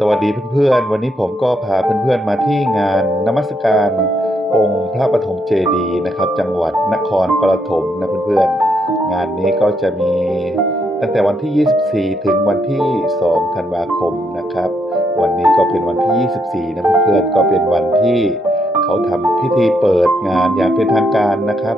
สวัสดีเพื่อนๆ วันนี้ผมก็พาเพื่อนๆมาที่งานนมัสการองค์พระปฐมเจดีนะครับ จังหวัดนครปฐมนะเพื่อนๆ งานนี้ก็จะมีตั้งแต่วันที่ 24 ถึงวันที่ 2 ธันวาคมนะครับ วันนี้ก็เป็นวันที่ 24 นะเพื่อนๆ ก็เป็นวันที่เขาทำพิธีเปิดงานอย่างเป็นทางการนะครับ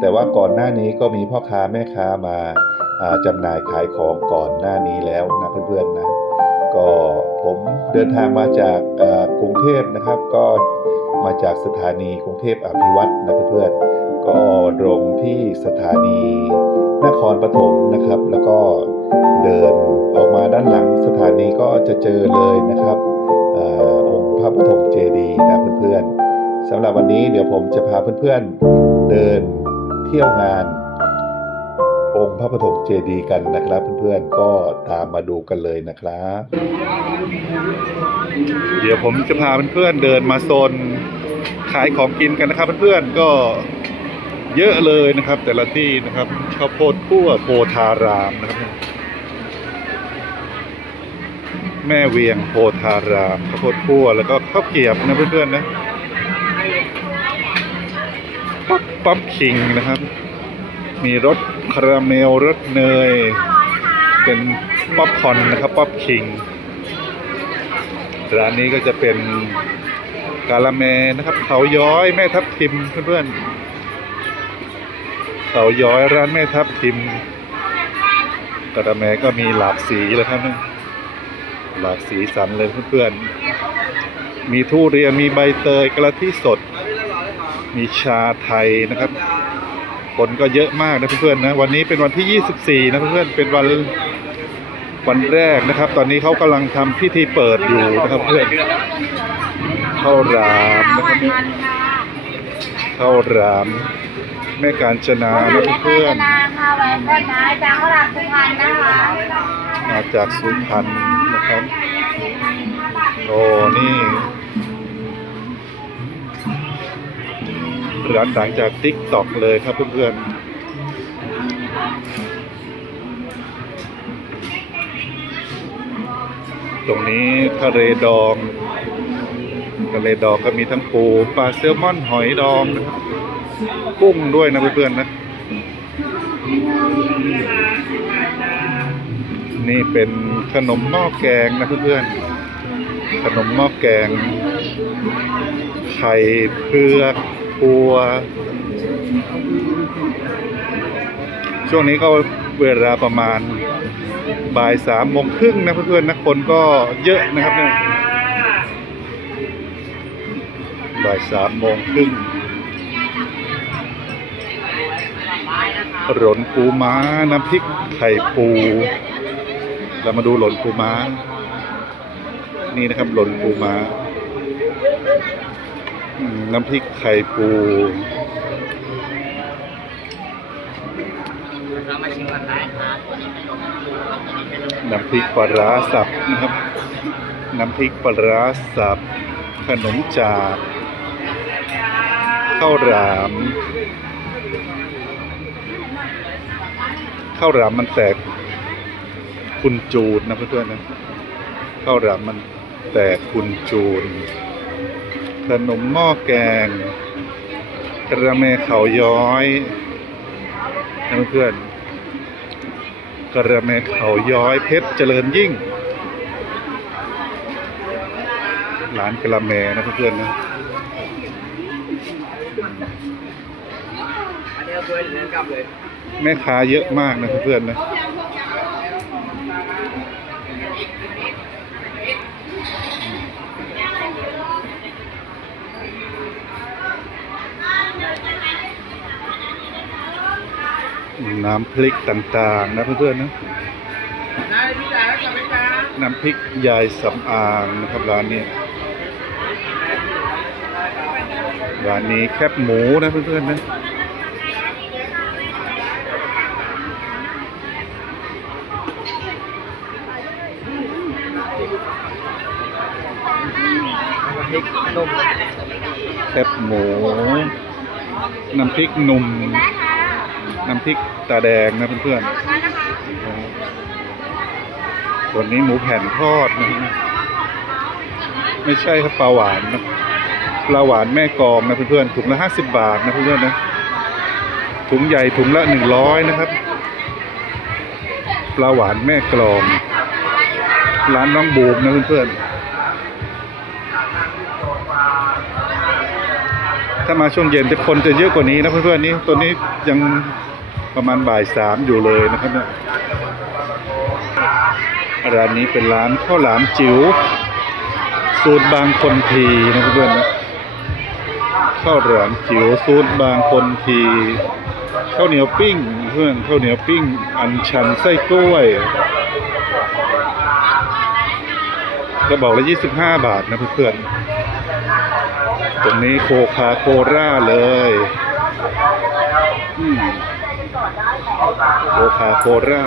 แต่ว่าก่อนหน้านี้ก็มีพ่อค้าแม่ค้ามาอ่าจำหน่ายขายของก่อนหน้านี้แล้วนะเพื่อนๆนะ ก็ผมเดินทางมาจากกรุงเทพนะครับ ก็มาจากสถานีกรุงเทพอภิวัตรนะเพื่อนๆก็ลงที่สถานีนครปฐมนะครับ แล้วก็เดินออกมาด้านหลังสถานีก็จะเจอเลยนะครับออองค์พระปฐมเจดีย์นะเพื่อนๆสำหรับวันนี้เดี๋ยวผมจะพาเพื่อนๆเดินเที่ยวงาน องค์พระปฐมเจดีย์กันนะครับ เพื่อนๆก็ตามมาดูกันเลยนะครับ เดี๋ยวผมจะพาเพื่อนๆเดินมาโซนขายของกินกันนะครับ เพื่อนๆก็เยอะเลยนะครับ แต่ละที่นะครับข้าวโพดคั่วโพธารามนะครับ แม่เวียงโพธารามข้าวโพดคั่วแล้วก็ข้าวเกียบนะเพื่อนๆนะป๊อปป๊อปคิงนะครับ มีรสคาราเมลรสเนย เป็นป๊อปคอนนะครับป๊อปคิง ร้านนี้ก็จะเป็นกาละแมนะครับเขาย้อยแม่ทับทิมเพื่อนๆเขาย้อยร้านแม่ทับทิมกาละแมก็มีหลากสีเลยครับนี่หลากสีสันเลยเพื่อนๆมีทุเรียนมีใบเตยกระทิสด มีชาไทยนะครับ คนก็เยอะมากนะเพื่อนๆนะวันนี้เป็นวันที่ 24 นะเพื่อนๆเป็นวันวันแรกนะครับ ตอนนี้เขากำลังทำพิธีเปิดอยู่นะครับเพื่อนเข้ารามนะครับเข้ารามแม่การจนานะเพื่อนนาค่ะแหวนก้อนไม้จากข้าวหลามสุพรรณนะคะมาจากสุพรรณนะครับโอ้นี่ ร้านดังจากติ๊กต็อกเลยครับเพื่อนๆ ตรงนี้ทะเลดองทะเลดองก็มีทั้งปูปลาแซลมอนหอยดองนะกุ้งด้วยนะเพื่อนๆนะ นี่เป็นขนมหม้อแกงนะเพื่อนๆขนมหม้อแกงไข่เผือก ปัว ช่วงนี้ก็เวลาประมาณบ่ายสามโมงครึ่งนะเพื่อนๆนะคนก็เยอะนะครับเนี่ยบ่ายสามโมงครึ่งหลนปูม้า น้ำพริกไข่ปู เรามาดูหล่นปูม้า นี่นะครับหล่นปูม้า น้ำพริกไข่ปูน้ำพริกปลาร้าสับนะครับ น้ำพริกปลาร้าสับ ขนมจากข้าวหลามข้าวหลามมันแตกคุณจูนนะเพื่อนๆนะข้าวหลามมันแตกคุณจูน ขนมหม้อแกงกระเมเขาย้อยนะเพื่อนๆกระเมเขาย้อยเพชรเจริญยิ่งร้านกระเมนะเพื่อนๆนะแม่ค้าเยอะมากนะเพื่อนๆนะ น้ำพริกต่างๆ นะเพื่อนๆนะน้ำพริกยายสำอางนะครับร้านนี้ร้านนี้แคบหมูนะเพื่อนๆนะพริกนมแคบหมู น้ำพริกหนุ่ม น้ำพริกตาแดงนะเพื่อนๆส่วนนี้หมูแผ่นทอดนะไม่ใช่ครับปลาหวานนะปลาหวานแม่กองนะเพื่อนๆถุงละห้าสิบบาทนะเพื่อนๆนะถุงใหญ่ถุงละหนึ่งร้อยนะครับ ปลาหวานแม่กลอง ร้านน้องบูมนะเพื่อนๆถ้ามาช่วงเย็นจะคนจะเยอะกว่านี้นะเพื่อนๆนี่ตัวนี้ยัง ประมาณบ่ายสามอยู่เลยนะครับเนี่ยร้านนี้เป็นร้านข้าวหลามจิ๋วสูตรบางคนทีนะเพื่อนนะข้าวหลามจิ๋วสูตรบางคนทีข้าวเหนียวปิ้งเพื่อนข้าวเหนียวปิ้ง อันชันไส้กล้วยกระบอกละ25บห้าบาทนะเพื่อนตรงนี้โคคาโคร่าเลย อืม โคคาโคร่า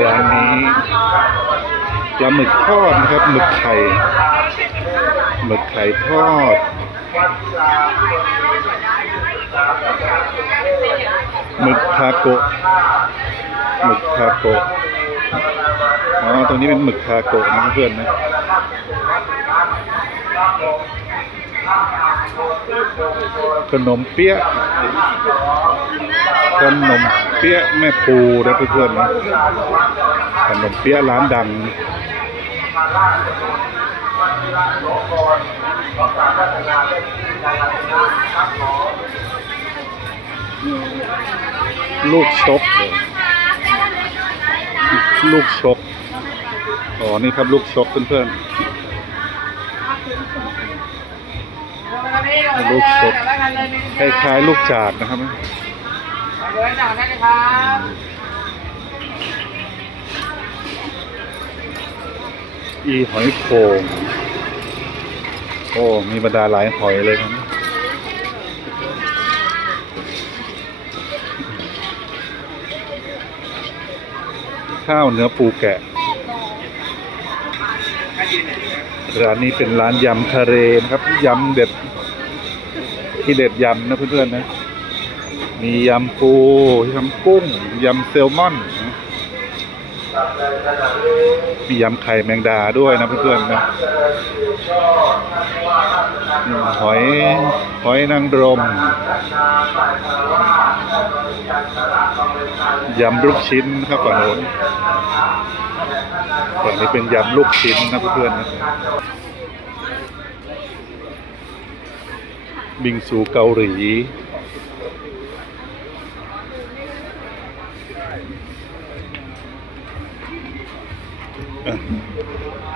ร้านนี้ปลาหมึกทอดนะครับหมึกไข่หมึกไข่ทอด หมึกทาโกะหมึกทาโกะอ๋อตรงนี้เป็นหมึกทาโกะนะเพื่อนนะ ขนมเปี๊ยะขนมเปี๊ยะแม่ปูนะเพื่อนๆนะขนมเปี๊ยะร้านดังลูกชกเหรอลูกชก อ๋อ นี่ครับลูกชกเพื่อนๆ ลูกชกคล้ายๆลูกจากนะครับเดินจากได้เลยครับอีหอยโข่งโอ้ มีบรรดาหลายหอยเลยครับข้าวเนื้อปูแกะ ร้านนี้เป็นร้านยำทะเลนะครับ ยำเด็ด ที่เด็ดยำนะเพื่อนๆนะ มียำปูยำกุ้งยำแซลมอน มียำไข่แมงดาด้วยนะเพื่อนๆนะหอยหอยนางรมยำลูกชิ้นครับฝั่งโน้น ฝั่งนี้เป็นยำลูกชิ้นนะเพื่อนๆนะบิงซูเกาหลี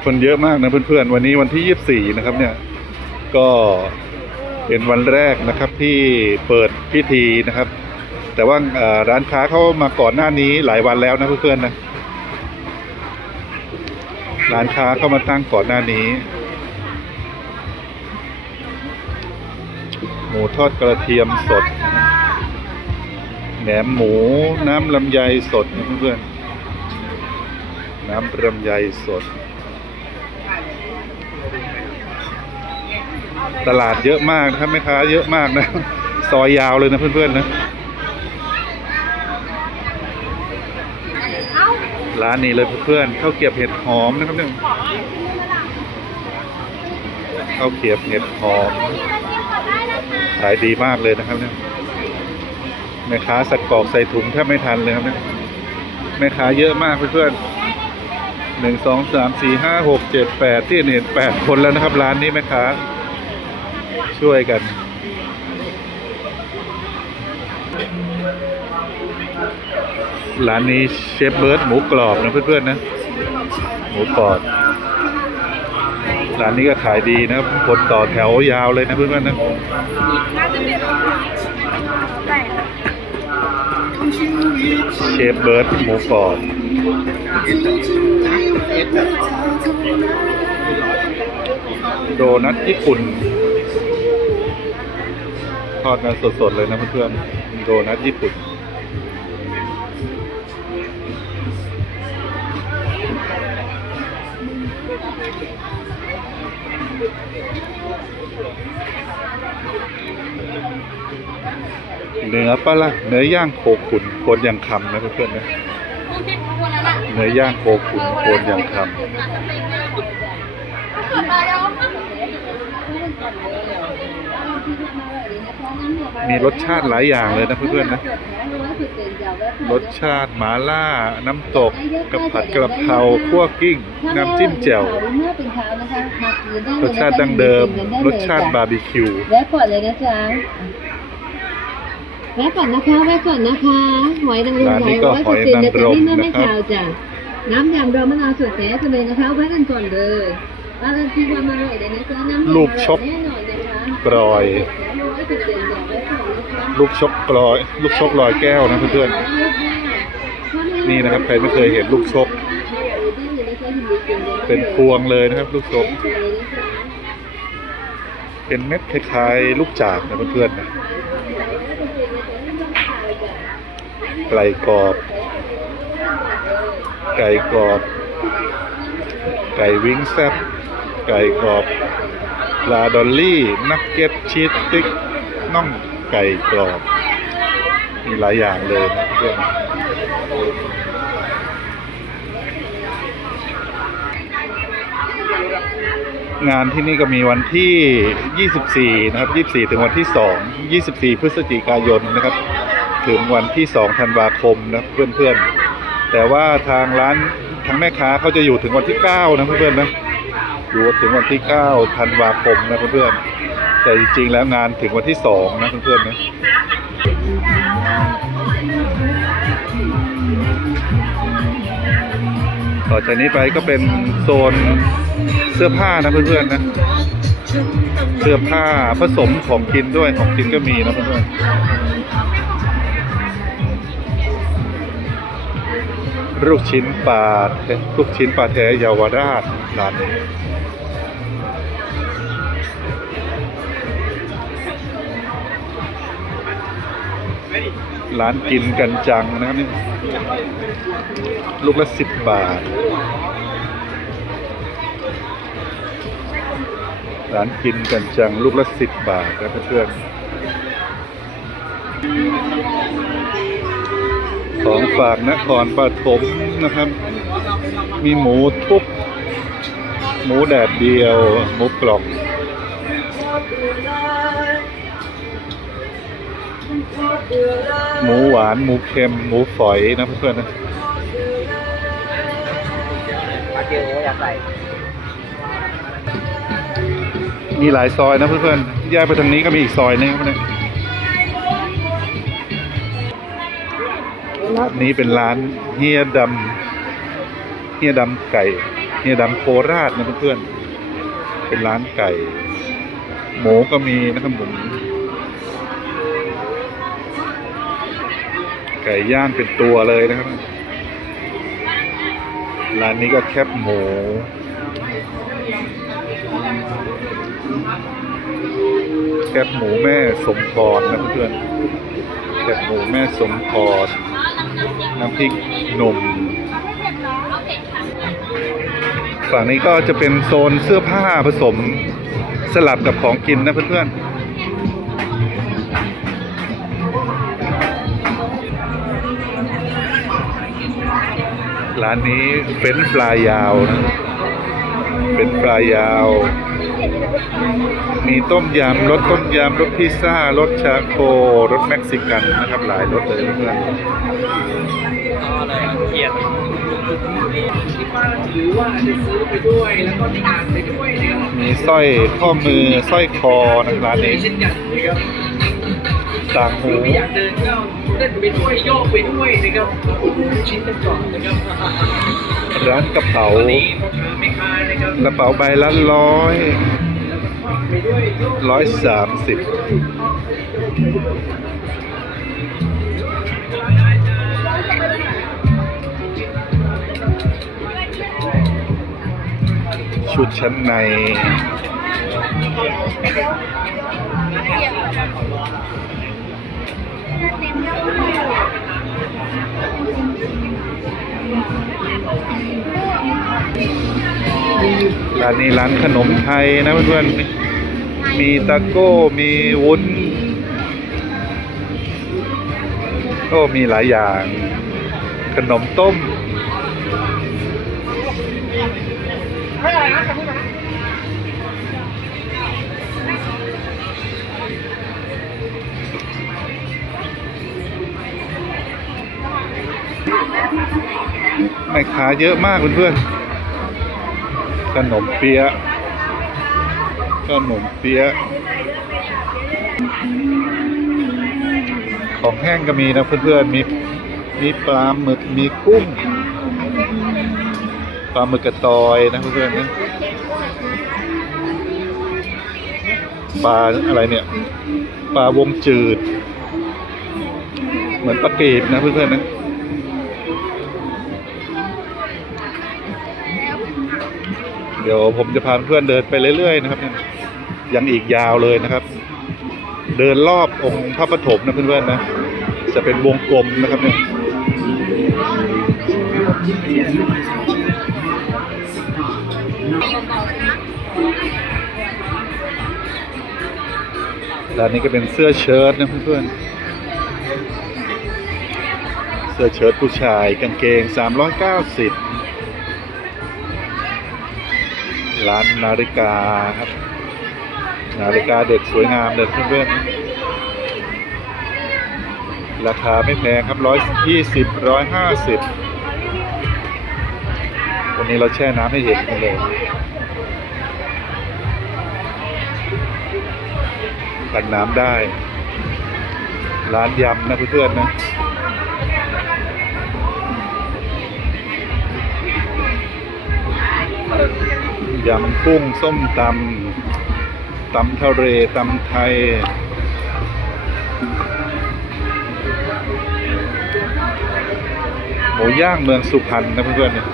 คนเยอะมากนะเพื่อนๆ วันนี้วันที่ 24 นะครับเนี่ย ก็เป็นวันแรกนะครับที่เปิดพิธีนะครับ แต่ว่าร้านค้าเข้ามาก่อนหน้านี้หลายวันแล้วนะเพื่อนๆนะ ร้านค้าเข้ามาตั้งก่อนหน้านี้ หมูทอดกระเทียมสด แหนมหมูน้ำลำไยสดเพื่อนๆน้ำลำไยสด ตลาดเยอะมากนะครับแม่ค้าเยอะมากนะ ซอยยาวเลยนะเพื่อนๆนะ ร้านนี้เลยเพื่อนๆข้าวเกียบเห็ดหอมนะครับเนี่ยข้าวเกียบเห็ดหอมขายดีมากเลยนะครับเนี่ยแม่ค้าสัตว์กรอกใส่ถุงแทบไม่ทันเลยครับเนี่ยแม่ค้าเยอะมากเพื่อนๆหนึ่งสองสามสี่ห้าหกเจ็ดแปดที่เห็นแปดคนแล้วนะครับ ร้านนี้แม่ค้าช่วยกัน ร้านนี้เชฟเบิร์ดหมูกรอบนะเพื่อนๆนะ หมูกรอบร้านนี้ก็ขายดีนะคนต่อแถวยาวเลยนะเพื่อนๆนะเชฟเบิร์ดหมูกรอบโดนัทญี่ปุ่น ทอดกันสดๆเลยนะเพื่อนๆโดนัทญี่ปุ่น เนื้อปะลาละเนื้อย่างโคขุนโคนยังคำนะเพื่อนๆนะเนื้อย่างโคขุนโคนยังคำมีรสชาติหลายอย่างเลยนะเพื่อนๆนะรสชาติหมาล่า น้ำตกกับผัดกระเพราคั่วกิ้ง น้ำจิ้มแจ่วรสชาติดั้งเดิม รสชาติบาร์บีคิวแวะก่อนเลยนะจ๊ะ แวะก่อนนะคะแวะก่อนนะคะหอยนางรมร้านนี้ก็หอยนางรมเนื้อนะไม่ครับขาวจ้ะน้ำยำรอมะนาวสดแท้กันเลยนะคะแวะกันก่อนเลยร้านที่ความอร่อยเลยนะจ๊ะน้ำยำลูกชกแน่นอนนะคะกรอย ร้อยเปอร์เซ็นต์จ้ะแวะก่อนนะคะลูกชกกลอย ลูกชกลอยแก้วนะเพื่อนๆนี่นะครับใครไม่เคยเห็นลูกชก เป็นพวงเลยนะครับ ลูกชก เป็นเม็ดคล้ายๆ ลูกจากนะเพื่อนๆนะ ไก่กรอบ ไก่กรอบ ไก่วิ้งแซบไก่กรอบปลาดอลลี่นักเก็ตชีสติ๊กน่องไก่กรอบ มีหลายอย่างเลยนะเพื่อนงานที่นี่ก็มีวันที่ 24 นะครับ 24 ถึงวันที่ 2 24 พฤศจิกายนนะครับ ถึงวันที่ 2 ธันวาคมนะเพื่อนๆ แต่ว่าทางร้านทางแม่ค้าเขาจะอยู่ถึงวันที่ 9 นะเพื่อนๆนะอยู่ถึงวันที่ 9 ธันวาคมนะเพื่อนๆ แต่จริงๆ แล้วงานถึงวันที่ 2 นะเพื่อนๆนะต่อจากนี้ไปก็เป็นโซนเสื้อผ้านะเพื่อนๆนะ เสื้อผ้าผสมของกินด้วยของกินก็มีนะเพื่อนๆ ลูกชิ้นปลาแท้ลูกชิ้นปลาแท้เยาวราชร้านนี้ร้านกินกันจังนะครับนี่ลูกละสิบบาท ร้านกินกันจัง ลูกละสิบบาทนะเพื่อน ของฝากนครปฐมนะครับ มีหมูทุบหมูแดดเดียว หมูกรอบหมูหวาน หมูเค็ม หมูฝอยนะเพื่อนๆนะมาเจออยากใส่มีหลายซอยนะเพื่อนๆแยกไปทางนี้ก็มีอีกซอยนึงนี่ ร้านนี้เป็นร้านเฮียดำเฮียดำไก่เฮียดำโคราชนะเพื่อนๆเป็นร้านไก่ หมูก็มีนะครับผมไก่ย่างเป็นตัวเลยนะครับ ร้านนี้ก็แคบหมูแคบหมูแม่สมพรนะเพื่อนแคบหมูแม่สมพร น้ำพริกหนุ่ม ฝั่งนี้ก็จะเป็นโซนเสื้อผ้าผสมสลับกับของกินนะเพื่อนๆ ร้านนี้เป็นฟรายยาวนะเป็นปลายยาว มีต้มยำรสต้มยำรสพิซซ่ารสชาโครสเม็กซิกันนะครับหลายรสเลยเพื่อนเกียรติที่บ้านถือว่าจะซื้อไปด้วยแล้วก็ทานไปด้วยนะครับมีสร้อยข้อมือสร้อยคอนะครับร้านนี้เช่นกันนะครับต่างหูอยากเดินก็เต้นไปด้วยโยกไปด้วยนะครับอุดหนุนชิ้นกันก่อนนะครับร้านกระเป๋า กระเป๋าใบละร้อยร้อยสามสิบชุดชั้นใน Thank you. ร้านนี้ร้านขนมไทยนะเพื่อนๆ มีตะโก้ มีวุ้นโอ้มีหลายอย่าง ขนมต้มแม่ค้าเยอะมากเพื่อนๆ ขนมเปี๊ยะขนมเปี๊ยะของแห้งก็มีนะเพื่อนๆมีมีปลาหมึกมีกุ้งปลาหมึกกระตอยนะเพื่อนๆนะปลาอะไรเนี่ยปลาวงจืด เหมือนปลาเกดนะเพื่อนๆนะ เดี๋ยวผมจะพาเพื่อนเดินไปเรื่อยๆนะครับเนี่ยยังอีกยาวเลยนะครับ เดินรอบองค์พระปฐมนะเพื่อนๆนะ จะเป็นวงกลมนะครับเนี่ยด้านนี้ก็เป็นเสื้อเชิ้ตนะเพื่อนๆ เสื้อเชิ้ตผู้ชายกางเกง 390 ร้านนาฬิกาครับ นาฬิกาเด็กสวยงามเลยเพื่อนๆราคาไม่แพงครับร้อยยี่สิบร้อยห้าสิบวันนี้เราแช่น้ำให้เห็นกันเลยกันน้ำได้ ร้านยำนะเพื่อนๆนะ ยำกุ้งส้มตำตำทะเลตำไทย หมูย่างเมืองสุพรรณนะเพื่อนๆเนี่ย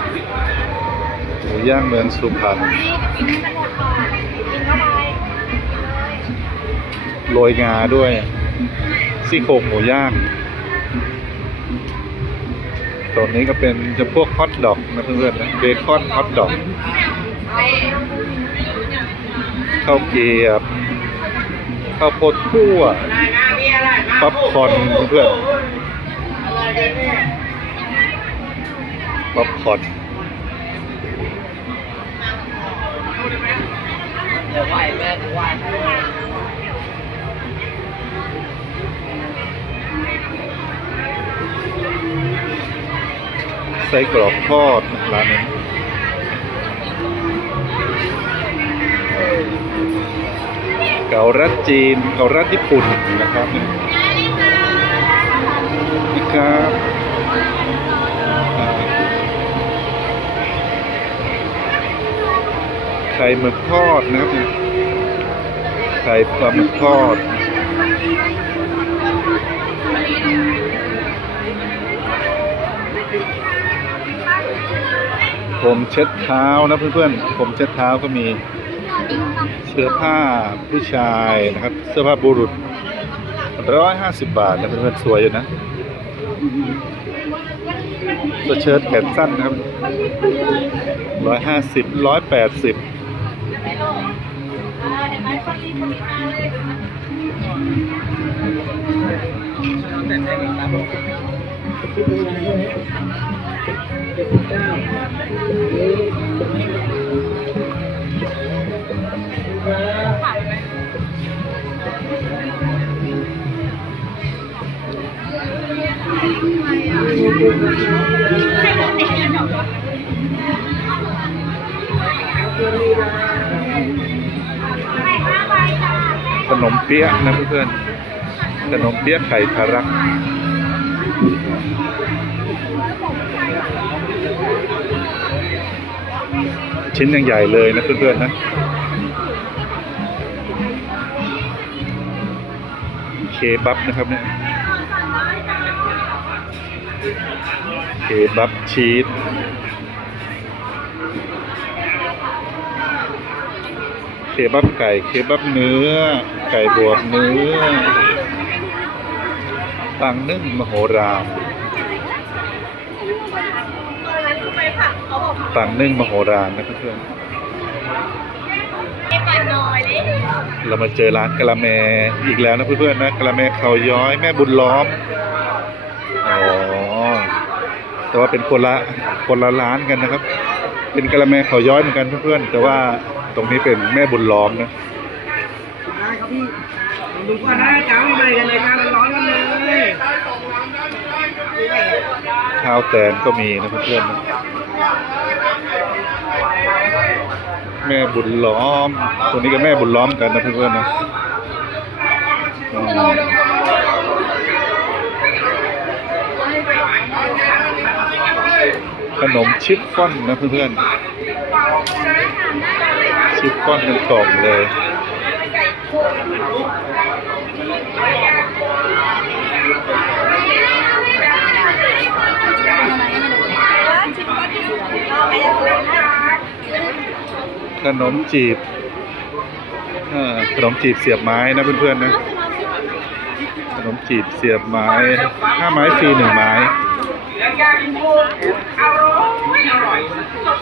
หมูย่างเมืองสุพรรณโรยงาด้วยซี่โครงหมูย่างตรงนี้ก็เป็นจะพวกฮอทดอกนะเพื่อนๆนะเบคอนฮอทดอก ข้าวเกียบข้าวโพดคั่วป๊อปคอนเพื่อนป๊อปคอนไส้กรอกทอดร้านนี้ เกาลัดจีน เกาลัดญี่ปุ่นนะครับนี่ครับอ่าไข่หมึกทอดนะครับเนี่ยไข่ปลาหมึกทอดผมเช็ดเท้านะเพื่อนๆ ผมเช็ดเท้าก็มี เสื้อผ้าผู้ชายนะครับ เสื้อผ้าบุรุษร้อยห้าสิบบาทนะเพื่อนๆสวยอยู่นะเสื้อเชิ้ตแขนสั้นนะครับร้อยห้าสิบร้อยแปดสิบ ขนมเปี๊ยะนะเพื่อนขนมเปี๊ยะไข่ทารักชิ้นยังใหญ่เลยนะเพื่อนๆนะเคบับนะครับเนี่ย เคบับชีสเคบับไก่ เคบับเนื้อ ไก่บวกเนื้อ ตังนึ่งมโหรามตังนึ่งมโหรามนะเพื่อนเรามาเจอร้านกะละแมอีกแล้วนะเพื่อนๆนะกะละแมเขาย้อยแม่บุญล้อม แต่ว่าเป็นคนละคนละร้านกันนะครับ เป็นกะละแมเขาย้อยเหมือนกันเพื่อนๆแต่ว่าตรงนี้เป็นแม่บุญล้อมนะได้ครับพี่ลองดูก่อนนะจ้าใหม่กันเลยจ้าร้อนๆกันเลยข้าวแตนก็มีนะเพื่อนๆนะแม่บุญล้อม ตัวนี้ก็แม่บุญล้อมกันนะเพื่อนๆนะอืม ขนมชิฟฟ่อนนะเพื่อนๆชิฟฟ่อนเป็นกล่องเลยขนมจีบอ่อขนมจีบเสียบไม้นะเพื่อนๆนะ ขนมจีบเสียบไม้ห้าไม้ฟรีหนึ่งไม้ ย่างโคตรอร่อยอร่อย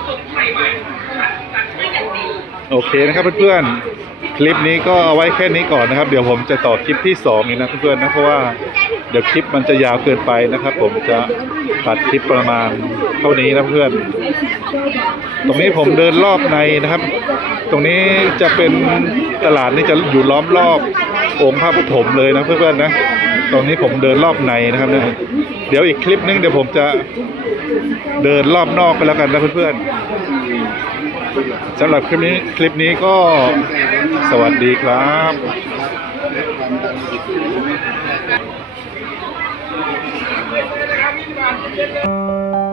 สดๆใหม่ๆตัดไม่กันดีโอเคนะครับเพื่อนๆ คลิปนี้ก็เอาไว้แค่นี้ก่อนนะครับ เดี๋ยวผมจะต่อคลิปที่สองนะเพื่อนๆนะเพราะว่าเดี๋ยวคลิปมันจะยาวเกินไปนะครับ ผมจะตัดคลิปประมาณเท่านี้นะเพื่อน ตรงนี้ผมเดินรอบในนะครับ ตรงนี้จะเป็นตลาดนี่จะอยู่ล้อมรอบ องค์พระปฐมเลยนะเพื่อนๆนะ ตรงนี้ผมเดินรอบในนะครับเนี่ยเดี๋ยวอีกคลิปนึงเดี๋ยวผมจะเดินรอบนอกไปแล้วกันนะเพื่อนๆสำหรับคลิปนี้คลิปนี้ก็สวัสดีครับ